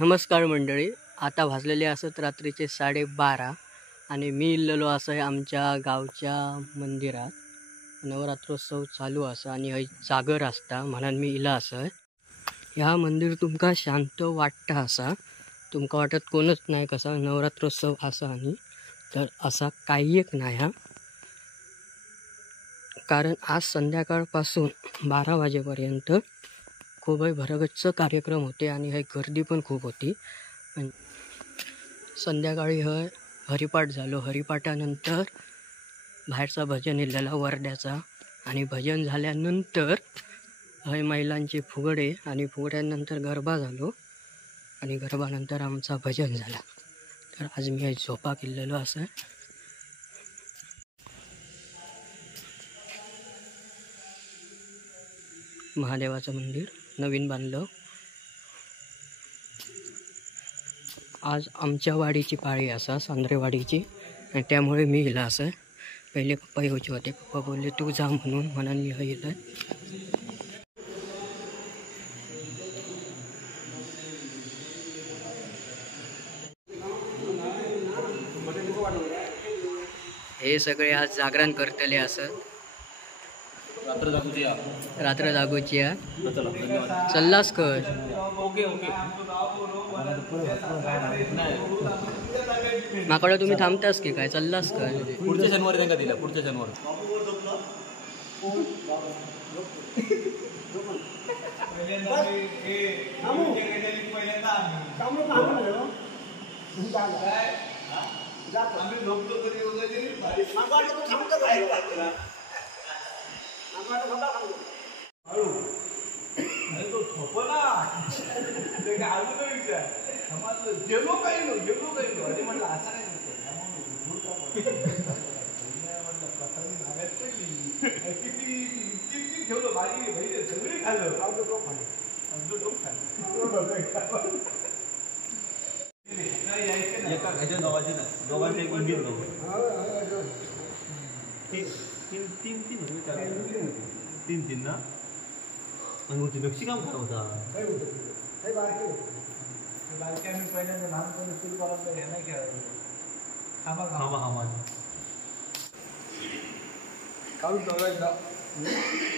नमस्कार मंडळी, आता वाजलेले असत रात्रीचे 12:30 आणि मी इल्लेलो असं आहे आमच्या गावच्या मंदिरात। नवरात्रोत्सव चालू असा आणि हय जागर असता म्हणून मी इला असं। ह्या मंदिर तुमका शांत वाटता असा, तुमका वाटत कोणच नाही कसा नवरात्रोत्सव असा आणि तर असा काही एक नाही हा। कारण आज संध्याकाळपासून 12 वाजेपर्यंत खूप भरगच्च कार्यक्रम होते आणि हे गर्दी पण खूप होती। संध्याकाळी हरिपाठ झालो, हरिपाठानंतर बाहेरचा भजन इल्लेला वरड्याचा आणि भजन झाल्यानंतर महिलांचे फुगडे आणि फुगड्यानंतर गरबा झालो आणि गरबानंतर आमचा भजन झाला। तर आज मी झोपा केलेलो असं। महादेवाचं मंदिर नवीन बांधलं। आज आमच्या वाडीची पाळी असा, सांद्रेवाडीची, आणि त्यामुळे मी इला असं। पहिले पप्पा येऊचे होते, पप्पा बोलले तू जा म्हणून मी इला। हे सगळे आज जागरण करतले असं। रात्र जागोची चल्लास कर। माकडे तुम्ही थांबतास की काय, चल्लास कर। पुढच्या शनिवारी त्यांना दिला, पुढच्या शनिवारी दोघांचे एक इंडियन तीन ना आणि नक्षी काम करत होता।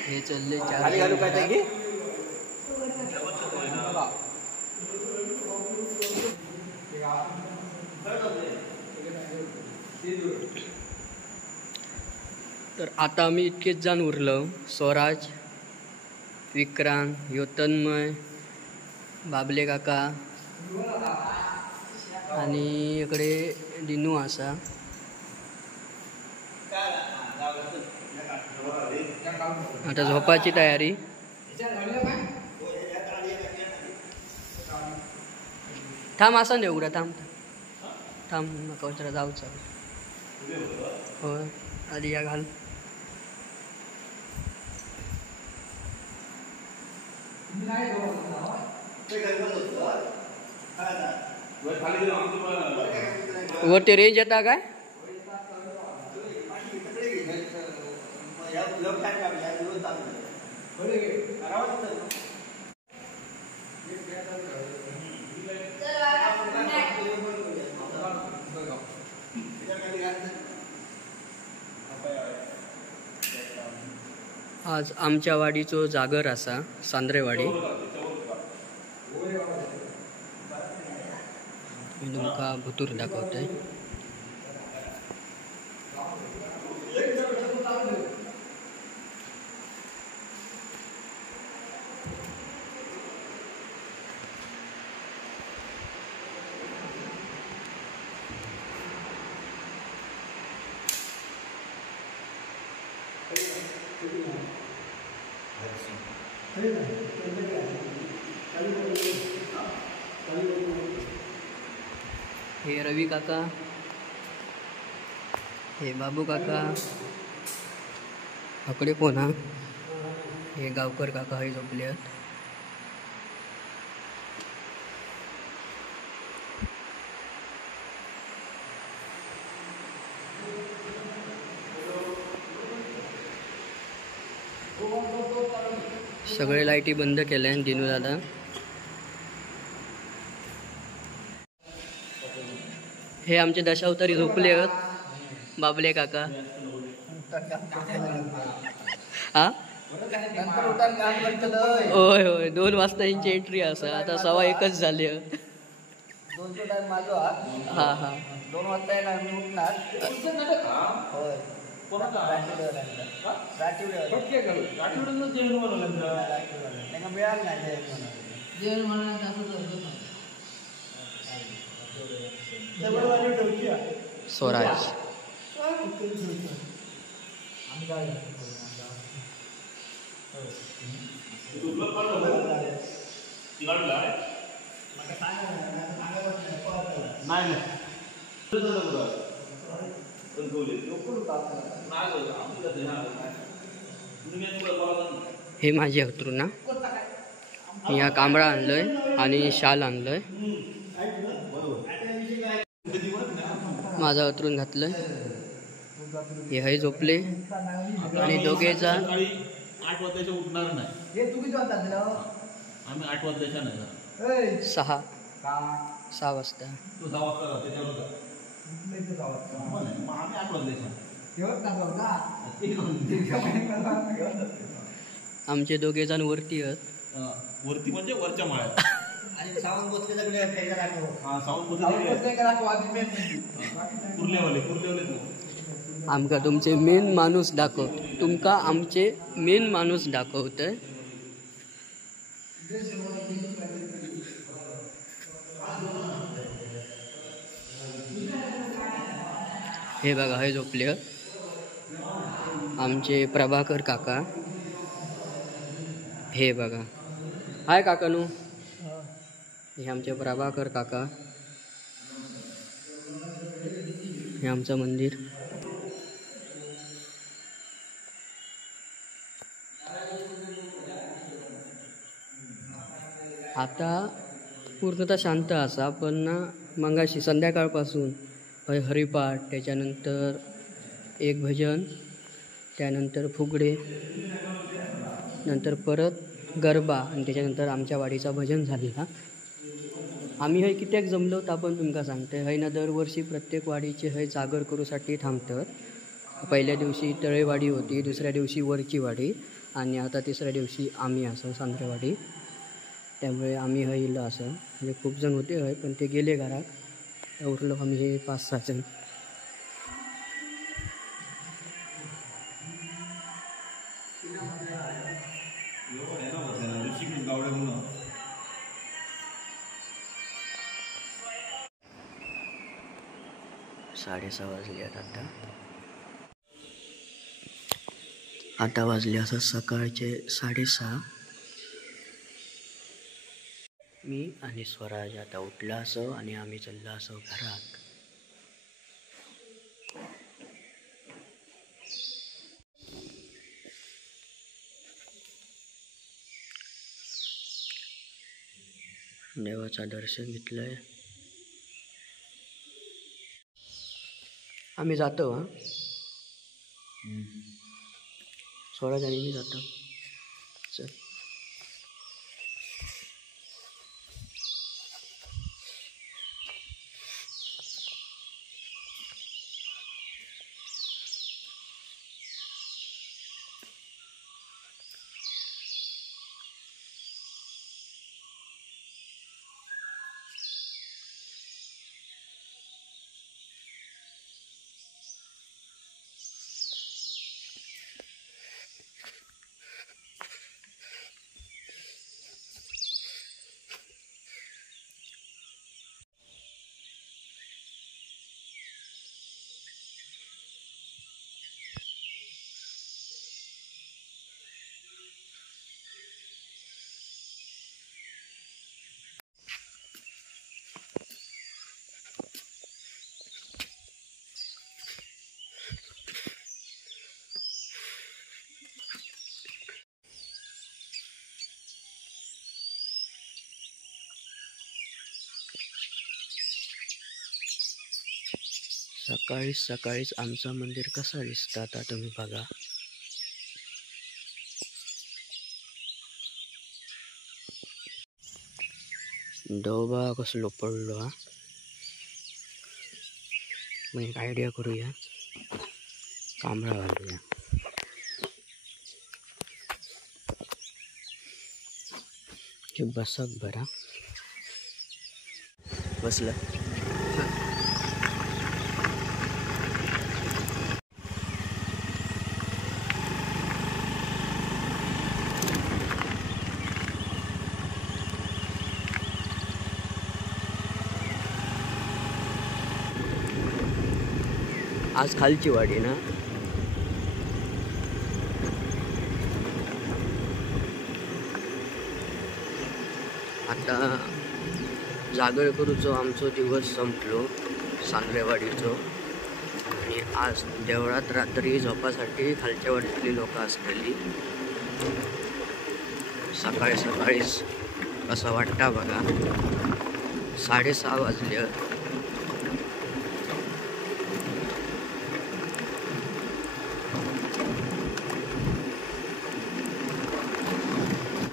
हे चलले तर आता आम्ही इतकेच जाण उरलो। स्वराज, विक्रांत, तन्मय, बाबले काका आणि इकडे दिनू असा। आता झोपाची तयारी। थांब असं नाही उघडा, थांब थांब नका जरा जाऊच। होय आधी या घाल। वरती रेंज येता काय? आज आमच्या वाडीचो जागर असा, सांद्रेवाडी। मी तुमका भुतूर दाखवतोय। हे रवी काका, हे बाबू काका, अकडे कोण हा, हे गावकर काका हे झोपले आहेत। सगळे लाईटी बंद केल्या दिनू दादा। हे आमचे दशावतारी झोपले आहेत बाबले काका. हा होय होय 2 वाजता यांची एंट्री असा. आता 1:15 झाली. हा हा 2 वाजता येणार मी उठणार. होय त्यांना मिळालं नाही स्वराज. हे माझे अथरू ना. मी हा कांबळा आणलोय आणि शाल आणलोय. माझा अथरून घातलंय. हे हय झोपले आणि दोघे जण 8 वाजता उठणार नाही. आम्ही 8 वाजता नाही. 6 वाजता. तू 6 वाजता राहते त्याबरोबर. आम्ही 8 वाजता. आमचे दोघे जण वरती आहेत. वरती म्हणजे वरच्या माळ्यात. आणि सावंत बसले सगळे कुर्लेवाले आमका तुमचे मेन माणूस दाखव. तुमका आमचे मेन माणूस दाखवतोय. हे बघा हे झोपले आमचे प्रभाकर काका. हे बघा हाय काकानू. हे आमचे प्रभाकर काका. हे आमचं मंदिर. आता पूर्णतः शांत असा पण ना मगाशी संध्याकाळपासून हरिपाठ, त्याच्यानंतर एक भजन, त्यानंतर फुगडे, नंतर परत गरबा आणि त्याच्यानंतर आमच्या वाडीचा भजन झालेला. आम्ही हय कित्याक जमलो तर आपण तुमका सांगते. हय ना दरवर्षी प्रत्येक वाडीचे हय जागर करूसाठी थांबतात. पहिल्या दिवशी तळेवाडी होती, दुसऱ्या दिवशी वरची वाडी आणि आता तिसऱ्या दिवशी आम्ही असं सांद्रेवाडी. त्यामुळे आम्ही हय इलं असं म्हणजे खूप जण होते हय पण ते गेले घरात. उरलो आम्ही हे 5-6 जण. साडे 6 वाजले आता वाजले असं सकाळचे 6:30. मी आणि स्वराज आता उठला असो आणि आम्ही चाललो असो घरात. देवाचं दर्शन घेतलंय. आम्ही जातो. स्वराज आणि मी जातो. चल. सकाळीच आमचं मंदिर कसं दिसतं आता तुम्ही बघा. डोबा कसलो पडलो. मग एक आयडिया करूया, कांबळा घालूया. हे बसक बरा बसलं. आज खालची वाडी ना. आता जागर करूचो आमचो दिवस संपलो सांगरेवाडीचो. आणि आज देवळात रात्री झोपासाठी खालच्या वाडीतली लोक असतली. सकाळी सकाळीच असं वाटता बघा. 6:30 वाजले.